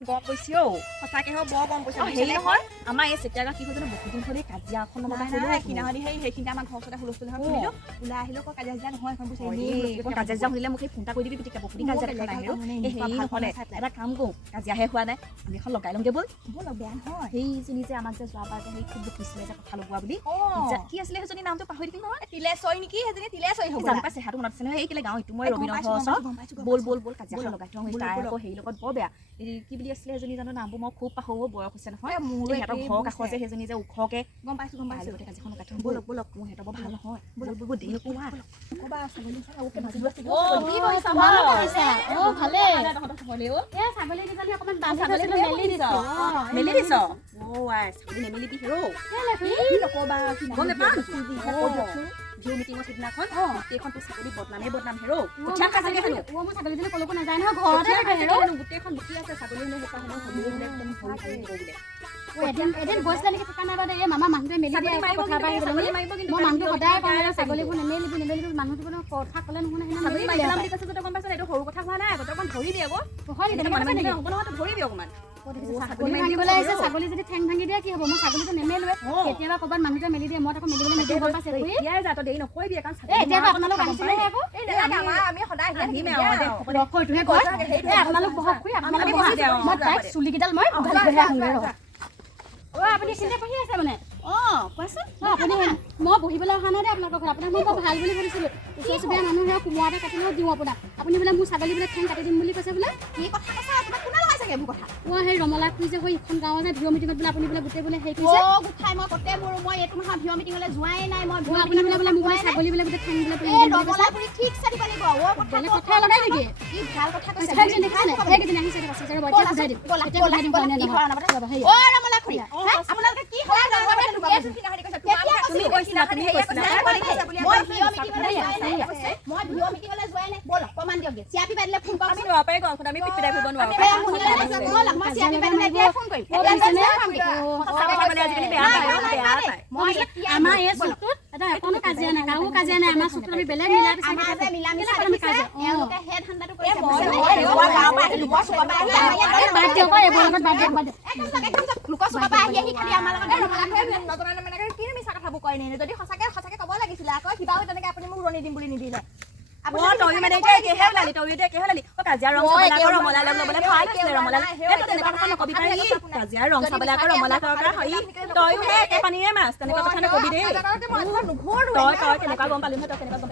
গম পাইছি অ সঁচাকে হওক বৰ গম পাইছে হেৰি নহয় আমাৰ এই চেতিয়াগা কি হৈছে বহুত দিন ধৰি কাজিয়া এখন সেইদিনাখনি সেইখিনি আমাৰ ঘৰ ওচৰতে হুলস্থুল এখন শুনিলো ওলাই আহিলো আকৌ কাজিয়া চাজিয়া নহয় এখন কাজিয়া চাজিয়া শুনিলে মোক সেই ফোন এটা কৰি দিবি পিটিকা বহুত কাজিয়া দেখা নাই হেৰি নহ'লে এটা কাম কৰোঁ কাজিয়াহে হোৱা নাই আমি এখন লগাই লওঁগে ব'ল বেয়া নহয় সেইজনী যে আমাক যে যোৱাবাৰ যে সেই খুব বকিছিলে যে কথা লগোৱা বুলি কি আছিলে সেইজনী নামটো পাহৰি থাকিল নহয় তিলেশ্বৰী নেকি সেইজনী তিলেশ্বৰী হ'ব জানো পাইছে হাতটো মনত আছে নহয় এই কেলে গাঁও ইটো মই ৰবীনৰ ঘৰ ওচৰত ব'ল ব'ল ব'ল কাজিয়াখন লগাই থওঁ তাই আকৌ হেৰি লগত বৰ বেয়া কি বুলি আছিলে সেইজনী জানো নামবোৰ মই খুব পাহৰোঁ বয়স হৈছে নহয় মোৰ সিহঁতৰ ঘৰ কাষৰ যে সেইজনী যে ওখকে গম পাইছোঁ কাজিয়াখন লগাই থওঁ ব'লক ব'লক মোৰ সিহঁতৰ বৰ ভাল নহয় ব'লক ব'ল দেৰি নকৰোঁ ক'বা ছাগলী ওকে ভাজি মেলি দিছ ছাগলী নেমেলিবি হেৰ নক'বা ভিউ মিটিঙৰ সিদিনাখন গোটেইখন তোৰ ছাগলী বদনাম হেৰ উঠা খাজাগে হেনো মোৰ ছাগলীজনী ক'লৈকো নাযায় নহয় ঘৰতে গোটেইখন লুকি আছে ছাগলী হেনো শুকা হেনো একদম ভৰি বোলে এদিন গৈছিলে নেকি ঠিকা নাই এই মামা মানুহটোৱে মেলি দিয়ে কথা পাই মই মানুহটো সদায় কওঁ ছাগলীবোৰ নেমেলিবি মানুহটো কথা ক'লে নুশুনে ছাগলী মাৰিব বুলি কৈছে গম পাইছ এইটো সৰু কথা হোৱা নাই অকণমান ধৰিবি আকৌ ধৰিবি অকণমান ছাগলী ভাঙিবলৈ আহিছে ছাগলী যদি ঠেং ভাঙি দিয়ে কি হ'ব মই ছাগলীটো নেমেলোৱে কেতিয়াবা ক'ৰবাত মানুহটোৱে মেলি দিয়ে মই আকৌ মেলিবলৈ নিদিওঁ গম পাইছে এতিয়াই যা তই দেৰি নকৰিবি কাৰণ এতিয়াতো আপোনালোক আহিছিলেহে আকৌ আমি সদায় আহিমে ৰখৈটোহে কয় আপোনালোক বহক মই তাইক চুলিকেইডাল মই উঘালিহে আহোঁগৈ ৰ'ব আপুনি এইখিনিতে বহি আছে মানে কোৱাচোন আপুনি মই বহিবলৈ অহা নাই দেই আপোনালোকৰ ঘৰত আপোনাক মই বৰ ভাল বুলি ভাবিছিলোঁ ওচৰ চুবুৰীয়া মানুহে কোমোৰা এটা কাটি দিওঁ আপোনাক আপুনি বোলে মোৰ ছাগলী বোলে ঠেং কাটি দিম বুলি কৈছে বোলে কি কথা কৈছা আপোনাক কোনে লগাই চাগে এইবোৰ কথা মই সেই ৰমলা খুৰি যে হৈ ইখন গাঁৱৰ যে ভিঅ' মিটিঙত বোলে আপুনি বোলে গোটেই বোলে হেৰি কৰিছে গোঠাই মই কতে মোৰো মই এইটো মাহৰ ভিঅ' মিটিঙলৈ যোৱাই নাই মই আপুনি বোলে মোক ছাগলী বোলে গোটেই ঠেং বোলে ৰমলা খুৰি ঠিক চাৰি পালিব বেলেগ কথা লগাই নেকি কি ভাল কথা কৈছে সেইকেইদিন আহিছে এতিয়া বুজাই দিম ৰমলা খুৰি আপোনালোকে কি হয় তুমি কৈছিলা মই ভিঅ' মিটিঙলৈ যোৱাই নাই বল প্ৰমাণ দিয়ক চিয়াপি পাইলে ফোন কৰক আমি নোৱাপাই গ'ল আমি পিপিদাই ফুৰিব নোৱাৰো মই চিয়াপি পাইলে এতিয়া ফোন কৰিম আজিকালি বেয়া পায় আমাৰ এই চুকটোত এটা অকণো কাজিয়া নাই কাৰো কাজিয়া নাই আমাৰ চুকটোত আমি বেলেগ মিলা তেওঁলোকে সেই ধান্দাটো কৰিছে লোকৰ চুকৰ পৰা আহি খালি আমাৰ লগত কি মিছা কথাবোৰ কয় নে যদি সঁচাকে ক'ব লাগিছিলে আকৌ কিবাও তেনেকে আপুনি মোক ৰণি দিম বুলি নিদিলে কাজিয়া ৰং চাবলৈ ৰমলা ল'বলৈ ভাল আছিলে ৰমলা তেনেকুৱা কথা নকবি পাৰি কাজিয়া ৰং চাবলৈ আকৌ ৰমলা তইও সেই একে পানীৰে মাছ তেনেকুৱা কথা নকবি দেই তই কেনেকুৱা গম পালি নহয় তই কেনেকুৱা গম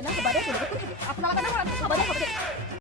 পালি